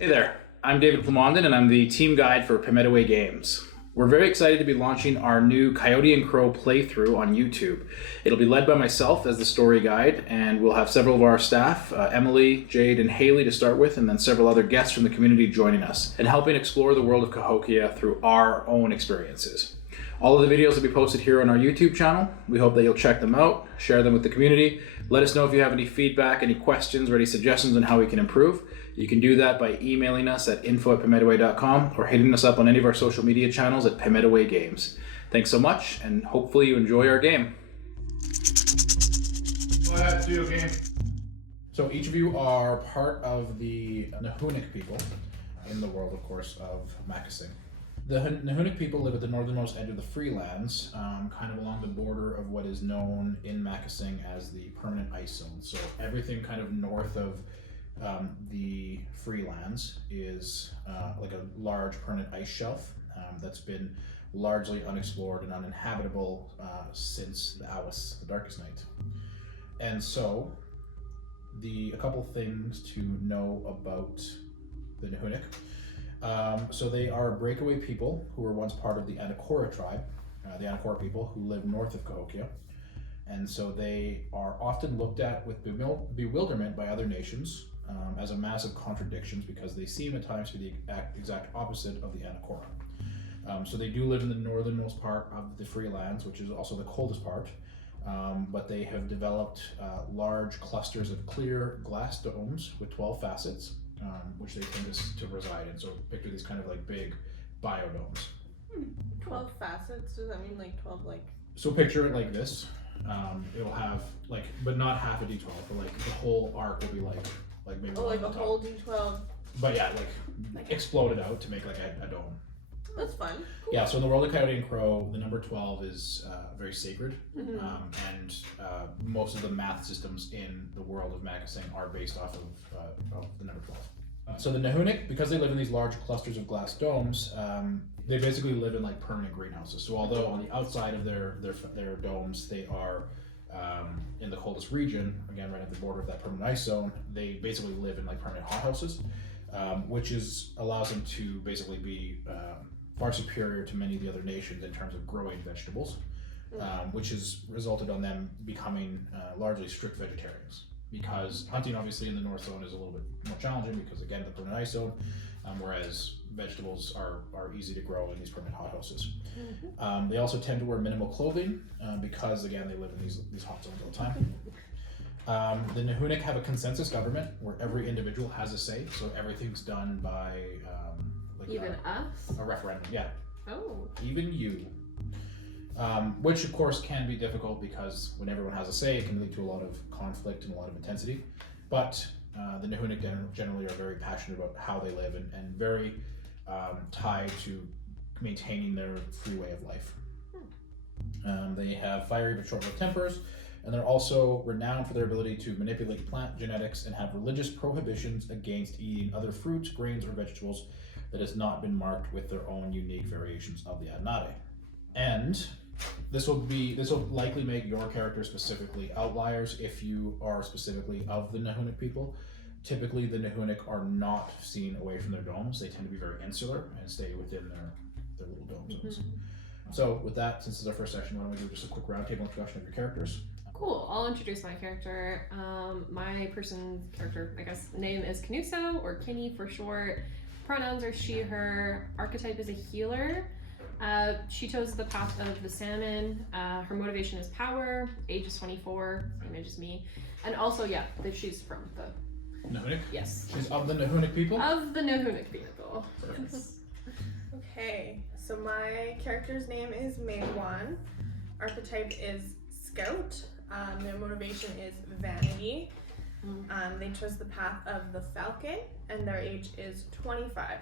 Hey there, I'm David Plamondon and I'm the team guide for Pimetaway Games. We're very excited to be launching our new Coyote and Crow playthrough on YouTube. It'll be led by myself as the story guide, and we'll have several of our staff, Emily, Jade, and Haley to start with, and then several other guests from the community joining us and helping explore the world of Cahokia through our own experiences. All of the videos will be posted here on our YouTube channel. We hope that you'll check them out, share them with the community. Let us know if you have any feedback, any questions, or any suggestions on how we can improve. You can do that by emailing us at info@pimetaway.com or hitting us up on any of our social media channels at Pimetaway Games. Thanks so much, and hopefully you enjoy our game. Go ahead, do a game. So each of you are part of the Nahunik people in the world, of course, of Makasing. The Nahunik people live at the northernmost edge of the Freelands, kind of along the border of what is known in Makasing as the permanent ice zone. So everything kind of north of the Freelands is like a large permanent ice shelf that's been largely unexplored and uninhabitable since the Awis, the Darkest Night. And so, a couple things to know about the Nahunik. So they are breakaway people who were once part of the Anakora tribe, the Anakora people who live north of Cahokia. And so they are often looked at with bewilderment by other nations as a massive contradictions because they seem at times to be the exact opposite of the Anakora. So they do live in the northernmost part of the Freelands, which is also the coldest part, but they have developed large clusters of clear glass domes with 12 facets, which they tend to reside in. So picture these kind of like big biodomes. 12 facets? Does that mean like 12 like... So picture it like this. It'll have like, but not half a D12, but like the whole arc will be like maybe like a whole D12. But yeah, like exploded out to make like a dome. That's fun. Cool. Yeah, so in the world of Coyote and Crow, the number 12 is very sacred, and most of the math systems in the world of Makasing are based off of the number 12. So the Nahunik, because they live in these large clusters of glass domes, they basically live in like permanent greenhouses. So although on the outside of their domes they are in the coldest region, again right at the border of that permanent ice zone, they basically live in like permanent hothouses, which allows them to basically be far superior to many of the other nations in terms of growing vegetables, which has resulted on them becoming largely strict vegetarians. Because hunting obviously in the North Zone is a little bit more challenging because again the permanent ice zone, whereas vegetables are easy to grow in these permanent hothouses. They also tend to wear minimal clothing because again they live in these hot zones all the time. The Nahunik have a consensus government where every individual has a say, so everything's done by even us? A referendum, yeah. Oh. Even you. Which of course can be difficult because when everyone has a say, it can lead to a lot of conflict and a lot of intensity. But the Nahunik generally are very passionate about how they live and very tied to maintaining their free way of life. They have fiery but short-lived tempers, and they're also renowned for their ability to manipulate plant genetics and have religious prohibitions against eating other fruits, grains, or vegetables that has not been marked with their own unique variations of the Adnate. And this will likely make your character specifically outliers if you are specifically of the Nahunik people. Typically, the Nahunik are not seen away from their domes. They tend to be very insular and stay within their little dome zones. So with that, since this is our first session, why don't we do just a quick roundtable introduction of your characters? Cool, I'll introduce my character. My person's character, I guess, name is Canuso, or Kinney for short. Pronouns are she, her. Archetype is a healer. She chose the path of the salmon. Her motivation is power. Age is 24, same age as me. And also, yeah, that she's from the... Nahunik? Yes. She's of the Nahunik people? Of the Nahunik people. Yes. Okay, so my character's name is Maywan. Archetype is Scout. Their motivation is vanity. They chose the path of the falcon, and their age is 25.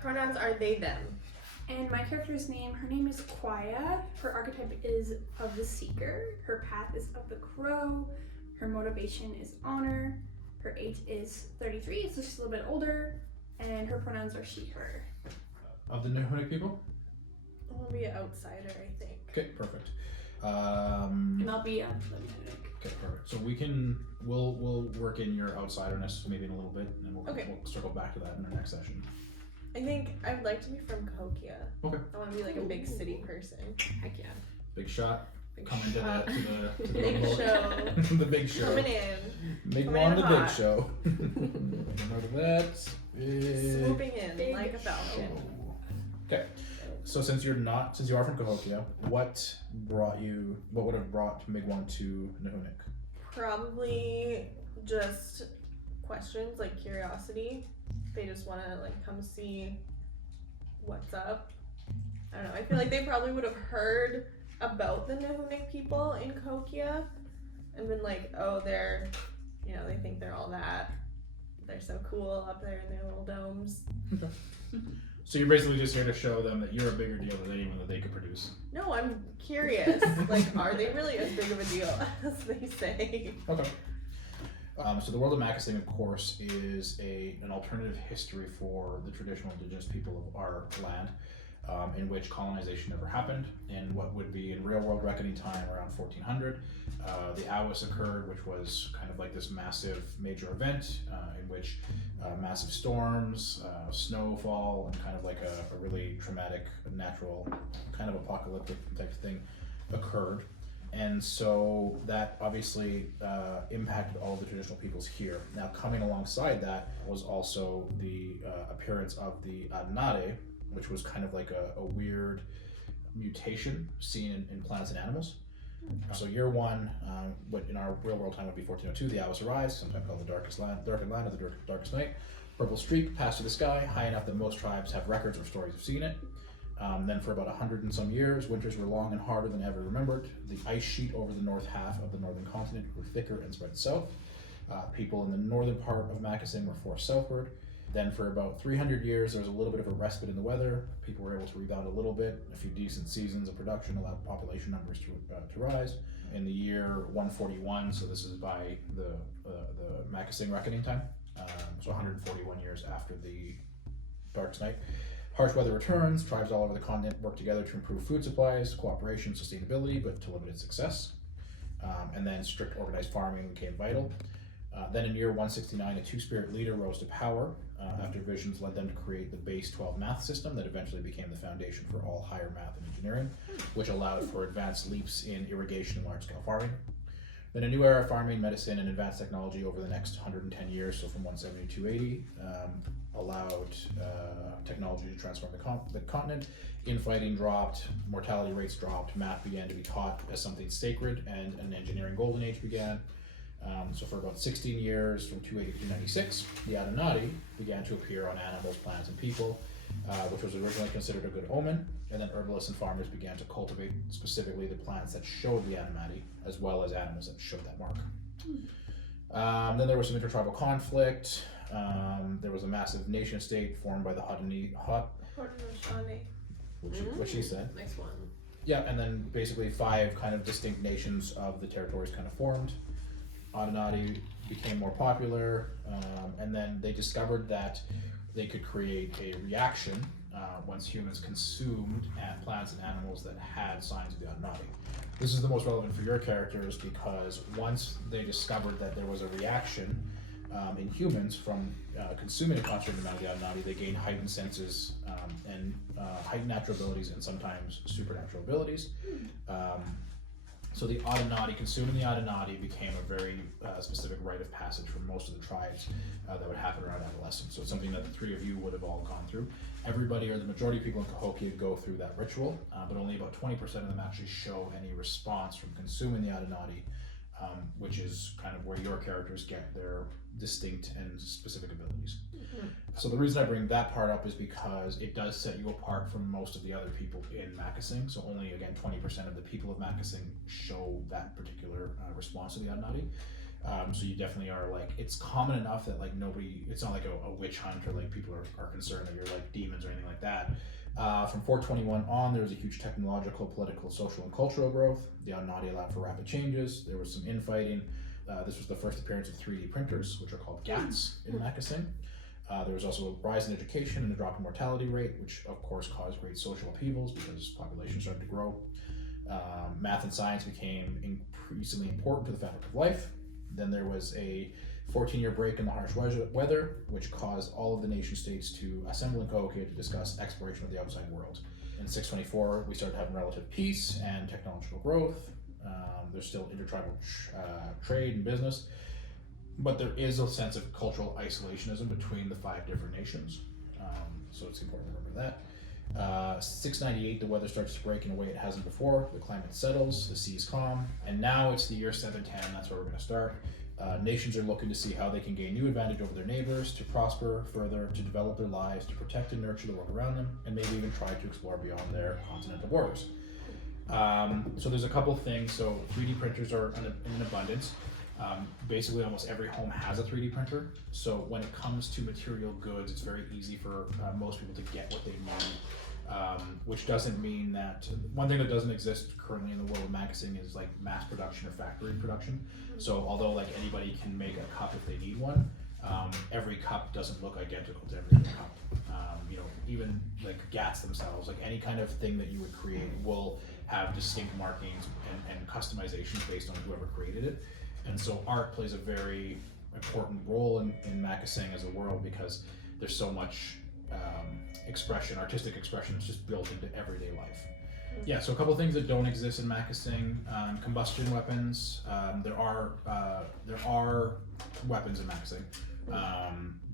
Pronouns are they, them. And my character's name, her name is Quaya. Her archetype is of the seeker. Her path is of the crow. Her motivation is honor. Her age is 33, so she's a little bit older. And her pronouns are she, her. Of the Nahunik people? I'll be an outsider, I think. Okay, perfect. And I'll be the Nahunik. Okay, perfect. So we'll work in your outsiderness maybe in a little bit, and then we'll circle back to that in our next session. I think I would like to be from Cahokia. Okay. I want to be like a big city person. Heck yeah. Big shot. Big Coming shot. to the Big show. the big show. Coming in. Big Coming one, in the hot. big show. Remember that. Big Swooping in Big like a falcon. show. Okay. So since you are from Cahokia, what would have brought Mi'kmaq to Nahunic? Probably just questions, like curiosity. They just want to like come see what's up. I don't know. I feel like they probably would have heard about the Nahunic people in Cahokia and been like, oh, they're, they think they're all that. They're so cool up there in their little domes. So you're basically just here to show them that you're a bigger deal than anyone that they could produce. No, I'm curious. Like, are they really as big of a deal as they say? Okay. So the world of Makasing, of course, is an alternative history for the traditional indigenous people of our land, in which colonization never happened. In what would be in real world reckoning time around 1400, the Awis occurred, which was kind of like this massive major event in which massive storms, snowfall, and kind of like a really traumatic natural kind of apocalyptic type of thing occurred. And so that obviously impacted all of the traditional peoples here. Now, coming alongside that was also the appearance of the Adenade, which was kind of like a weird mutation seen in plants and animals. So year one, what in our real world time would be 1402, the Awis arise, sometimes called the darkest land or the darkest night. Purple streak passed through the sky, high enough that most tribes have records or stories of seeing it. Then for about 100 and some years, winters were long and harder than ever remembered. The ice sheet over the north half of the northern continent grew thicker and spread south. People in the northern part of Makasing were forced southward. Then for about 300 years, there was a little bit of a respite in the weather. People were able to rebound a little bit. A few decent seasons of production allowed population numbers to rise. In the year 141, so this is by the Makasing reckoning time, so 141 years after the Darkest Night, harsh weather returns. Tribes all over the continent work together to improve food supplies, cooperation, sustainability, but to limited success. And then strict organized farming became vital. Then in year 169, a two-spirit leader rose to power after visions led them to create the base 12 math system that eventually became the foundation for all higher math and engineering, which allowed for advanced leaps in irrigation and large-scale farming. Then a new era of farming, medicine, and advanced technology over the next 110 years, so from 170 to 280, allowed technology to transform the continent. Infighting dropped, mortality rates dropped, math began to be taught as something sacred, and an engineering golden age began. So for about 16 years, from 280 to 296, the Adenade began to appear on animals, plants, and people, which was originally considered a good omen. And then herbalists and farmers began to cultivate specifically the plants that showed the Adenade, as well as animals that showed that mark. Then there was some intertribal conflict. There was a massive nation state formed by the Haudenosaunee, what she said. Nice one. Yeah, and then basically 5 kind of distinct nations of the territories kind of formed. Adenade became more popular, and then they discovered that they could create a reaction once humans consumed plants and animals that had signs of the Adenade. This is the most relevant for your characters because once they discovered that there was a reaction in humans from consuming a concentrated amount of the Adenade, they gained heightened senses and heightened natural abilities and sometimes supernatural abilities. So the Adenade, consuming the Adenade became a very specific rite of passage for most of the tribes that would happen around adolescence. So it's something that the 3 of you would have all gone through. Everybody, or the majority of people in Cahokia, go through that ritual, but only about 20% of them actually show any response from consuming the Adenade, which is kind of where your characters get their distinct and specific abilities. So the reason I bring that part up is because it does set you apart from most of the other people in Makasing. So only, again, 20% of the people of Makasing show that particular response to the Adenade. So you definitely are like, it's common enough that like nobody, it's not like a witch hunt or like people are concerned that you're like demons or anything like that. From 421 on, there was a huge technological, political, social, and cultural growth. The Adenade allowed for rapid changes. There was some infighting. This was the first appearance of 3D printers, which are called GATs in Makasing. There was also a rise in education and a drop in mortality rate, which of course caused great social upheavals because population started to grow. Math and science became increasingly important to the fabric of life. Then there was a 14-year break in the harsh weather, which caused all of the nation states to assemble in Coyote to discuss exploration of the outside world. In 624, we started having relative peace and technological growth. There's still intertribal trade and business, but there is a sense of cultural isolationism between the 5 different nations. So it's important to remember that. 698, the weather starts to break in a way it hasn't before. The climate settles, the seas calm, and now it's the year 710. That's where we're going to start. Nations are looking to see how they can gain new advantage over their neighbors, to prosper further, to develop their lives, to protect and nurture the world around them, and maybe even try to explore beyond their continental borders. So there's a couple things. So 3D printers are in abundance. Basically, almost every home has a 3D printer. So when it comes to material goods, it's very easy for most people to get what they need. Which doesn't mean that one thing that doesn't exist currently in the world of magazine is like mass production or factory production. So although like anybody can make a cup if they need one, every cup doesn't look identical to every other cup. Even like gats themselves, like any kind of thing that you would create will have distinct markings and customizations based on whoever created it. And so art plays a very important role in Makasing as a world, because there's so much artistic expression that's just built into everyday life. Yeah, so a couple things that don't exist in Makasing: combustion weapons. There are weapons in Makasing,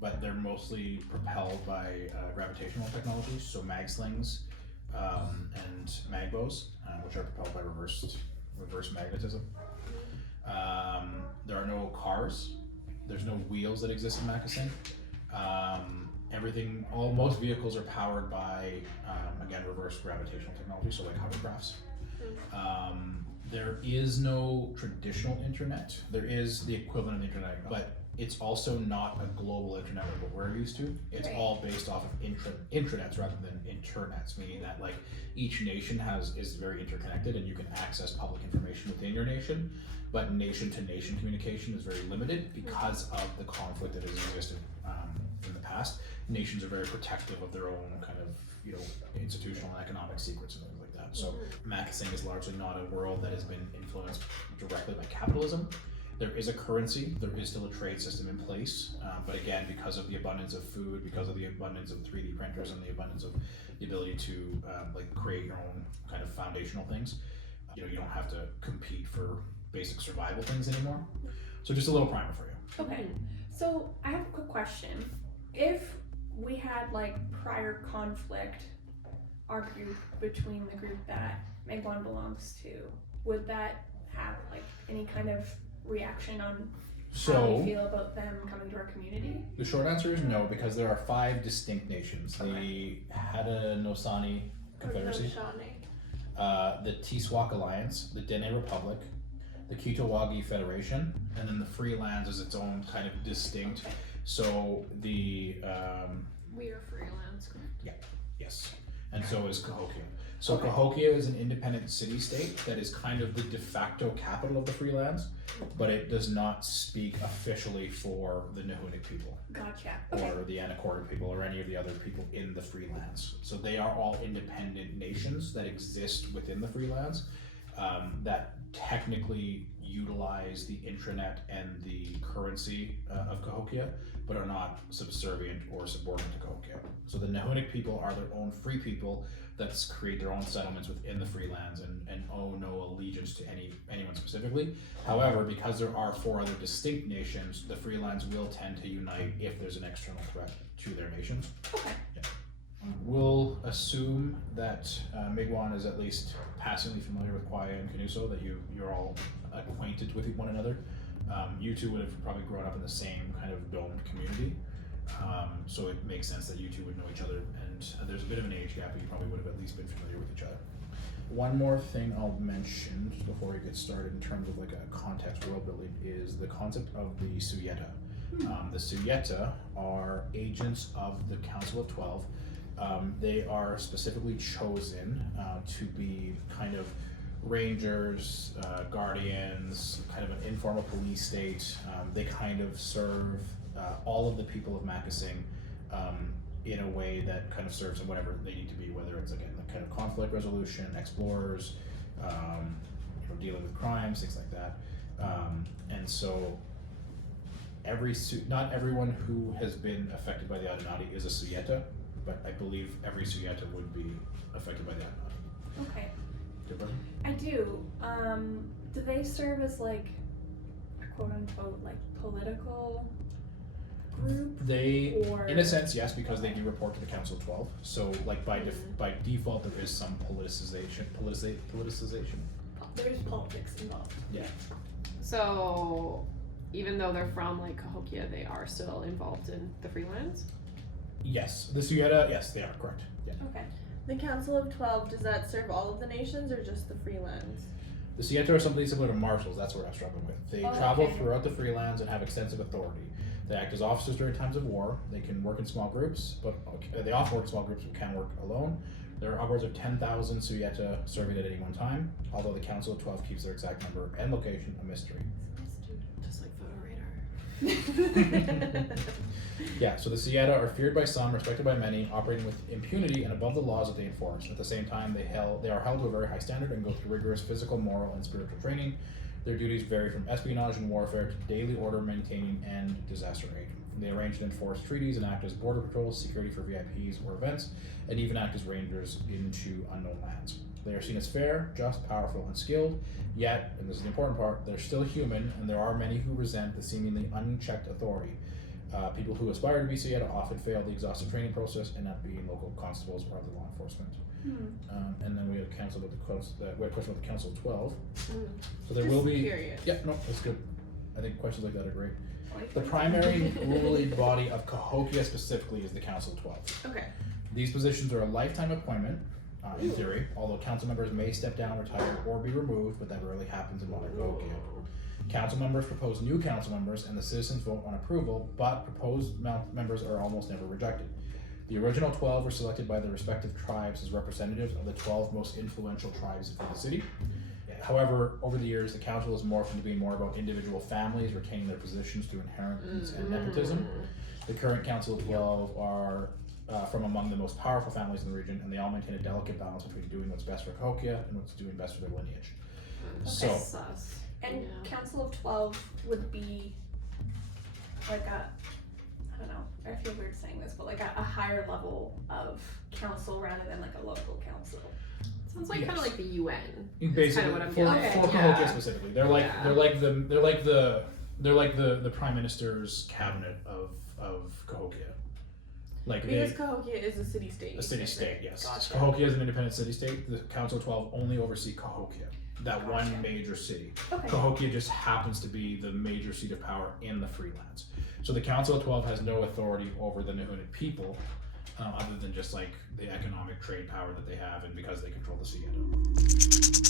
but they're mostly propelled by gravitational technologies, so mag slings and mag bows, which are propelled by reverse magnetism. There are no cars. There's no wheels that exist in Makasing. Most vehicles are powered by, again, reverse gravitational technology, so like hovercrafts. There is no traditional internet. There is the equivalent of the internet, but it's also not a global internet like what we're used to. It's all based off of intranets rather than internets, meaning that like each nation is very interconnected and you can access public information within your nation, but nation to nation communication is very limited because of the conflict that has existed in the past. Nations are very protective of their own kind of institutional and economic secrets and things like that. So Makasing is largely not a world that has been influenced directly by capitalism. There is a currency, there is still a trade system in place, but again, because of the abundance of food, because of the abundance of 3D printers and the abundance of the ability to create your own kind of foundational things, you don't have to compete for basic survival things anymore. So just a little primer for you. Okay, so I have a quick question. If we had like prior conflict, our group between the group that Megwan belongs to, would that have like any kind of reaction on how we feel about them coming to our community? The short answer is no, because there are 5 distinct nations. The Haudenosaunee Confederacy, the Tiswak Alliance, the Dene Republic, the Kitawagi Federation, and then the Freelands is its own kind of distinct. So the We are freelance, correct? yes, and so is Cahokia. So Cahokia is an independent city-state that is kind of the de facto capital of the Freelands, but it does not speak officially for the Nahunik people. Gotcha. Or the Anacortes people or any of the other people in the Freelands. So they are all independent nations that exist within the Freelands that technically utilize the intranet and the currency of Cahokia, but are not subservient or subordinate to Cahokia. So the Nahunik people are their own free people that create their own settlements within the Freelands and owe no allegiance to anyone specifically. However, because there are 4 other distinct nations, the Freelands will tend to unite if there's an external threat to their nations. Okay. Yeah. We'll assume that Megwan is at least passingly familiar with Kwaya and Canuso, that you're all acquainted with one another. You two would have probably grown up in the same kind of domed community. So it makes sense that you two would know each other, and there's a bit of an age gap, but you probably would have at least been familiar with each other. One more thing I'll mention before we get started in terms of like a context world building is the concept of the Suyeta. The Suyeta are agents of the Council of 12. They are specifically chosen to be kind of rangers, guardians, kind of an informal police state. They kind of serve all of the people of Makasing in a way that kind of serves them whatever they need to be, whether it's again the kind of conflict resolution, explorers, dealing with crimes, things like that. And so not everyone who has been affected by the Adenati is a Suyeta, but I believe every Suyeta would be affected by the Adenati. Okay. Good brother? I do. Do they serve as like a quote unquote like political group? They, Or in a sense, yes, because they do report to the Council of 12. So, like by default, there is some politicization. There's politics involved. Yeah. So, even though they're from like Cahokia, they are still involved in the Freelands. Yes, the Suyeta. Yes, they are correct. Yeah. Okay. The Council of 12, does that serve all of the nations or just the Freelands? The Suyeta are something similar to marshals. That's what I'm struggling with. They Oh, travel okay. throughout the Freelands and have extensive authority. They act as officers during times of war. They can work in small groups, but they often work in small groups but can work alone. There are upwards of 10,000 Suyeta serving at any one time, although the Council of 12 keeps their exact number and location a mystery. Just like Photo Radar. Yeah, so the Suyeta are feared by some, respected by many, operating with impunity and above the laws that they enforce. At the same time, they are held to a very high standard and go through rigorous physical, moral, and spiritual training. Their duties vary from espionage and warfare to daily order maintaining and disaster aid. They arrange and enforce treaties and act as border patrols, security for VIPs or events, and even act as rangers into unknown lands. They are seen as fair, just, powerful, and skilled, yet, and this is the important part, they're still human, and there are many who resent the seemingly unchecked authority. People who aspire to be Suyeta often fail the exhaustive training process and end up being local constables or other law enforcement. And then we had a question about the Council of 12. So there Just will be. curious. Yeah, no, that's good. I think questions like that are great. The primary ruling body of Cahokia specifically is the Council of 12. Okay. These positions are a lifetime appointment, in theory, although council members may step down, retire, or be removed, but that rarely happens in modern Cahokia. Council members propose new council members, and the citizens vote on approval, but proposed members are almost never rejected. The original 12 were selected by their respective tribes as representatives of the 12 most influential tribes of the city. However, over the years, the council has morphed into being more about individual families retaining their positions through inheritance and nepotism. The current Council of 12 are from among the most powerful families in the region, and they all maintain a delicate balance between doing what's best for Cahokia and what's doing best for their lineage. So, Sus. And Yeah. Council of 12 would be like a, I don't know, I feel weird saying this, but like a higher level of council rather than like a local council. Sounds like kind Yes. of like the UN. basically, what I'm for getting at. Cahokia Yeah. specifically, they're like Yeah. they're like the prime minister's cabinet of Cahokia. Like Because Cahokia is a city-state. a city-state, yes. Gotcha. Cahokia is an independent city-state. The Council of 12 only oversee Cahokia, that one Gotcha. major city. Okay. Cahokia just happens to be the major seat of power in the Freelands. So the Council of 12 has no authority over the Nahunic people, other than just like the economic trade power that they have, and because they control the Suyeta.